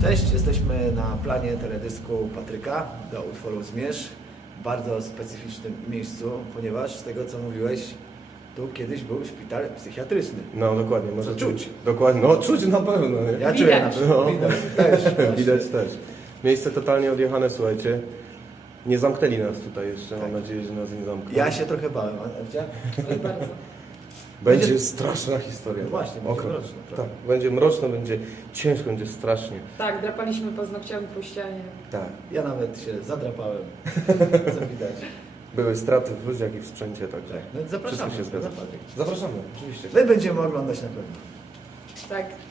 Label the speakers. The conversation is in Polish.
Speaker 1: Cześć, jesteśmy na planie teledysku Patryka do utworu Zmierz. W bardzo specyficznym miejscu, ponieważ z tego co mówiłeś, tu kiedyś był szpital psychiatryczny.
Speaker 2: No dokładnie, może
Speaker 1: Co czuć?
Speaker 2: Dokładnie, no czuć na pewno. Nie?
Speaker 1: Ja
Speaker 3: Widać.
Speaker 1: czuję na przykład.
Speaker 2: No.
Speaker 1: Widać też. właśnie.
Speaker 2: Widać też. Miejsce totalnie odjechane, słuchajcie. Nie zamknęli nas tutaj jeszcze,
Speaker 1: Tak.
Speaker 2: mam nadzieję, że nas nie zamkną.
Speaker 1: Ja się trochę bałem, a Ewcia?
Speaker 3: Oj, bardzo.
Speaker 2: Będzie straszna historia.
Speaker 1: No właśnie, będzie
Speaker 2: Okropna.
Speaker 1: mroczno, prawda?
Speaker 2: Tak, będzie mroczno, będzie ciężko, będzie strasznie.
Speaker 3: Tak, drapaliśmy paznokciami po ścianie.
Speaker 2: Tak.
Speaker 1: Ja nawet się zadrapałem, co widać.
Speaker 2: Były straty w ludziach i w sprzęcie, także
Speaker 1: No zapraszamy.
Speaker 2: wszystko się zgadza.
Speaker 1: Patryk.
Speaker 2: Zapraszamy, oczywiście.
Speaker 1: My będziemy oglądać na pewno.
Speaker 3: Tak.